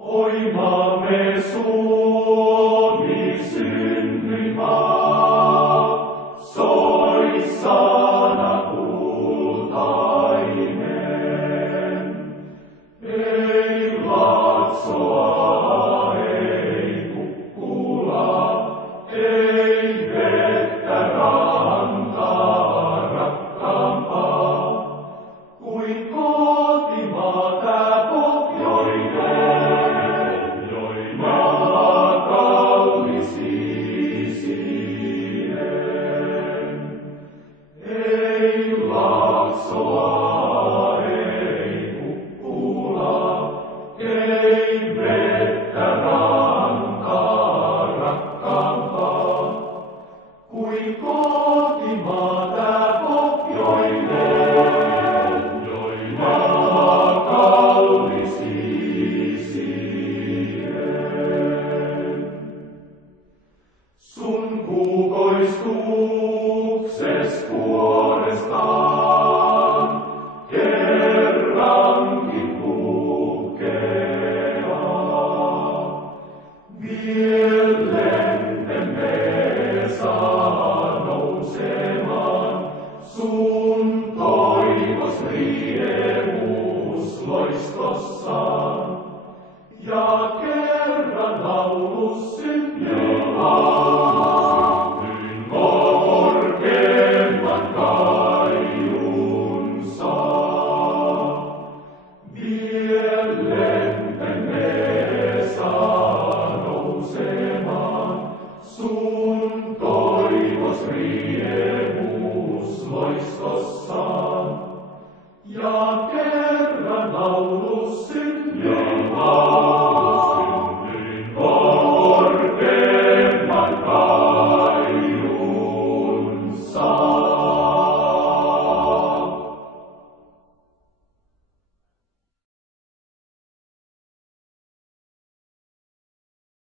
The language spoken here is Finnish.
Oi maamme Suomi, synnyinmaa, soi sana kultainen. Ei Laaksoa, ei Kukkulaa, ei vettä rantaa rakkaampaa, kuin kotimaa tää pohjoinen, joi maa kaunis isien. Ei Laaksoa, ei Kukkulaa, ei vettä rantaa rakkaampaa, kuin kotimaa tää pohjoinen, joi maa kaunis isien. Sun kukoistukses kuorestaan kerrankin puhkeaa. Mielemme saa nousemaan sun toivos riemus loistossaan. Ja kerran laulus syntyy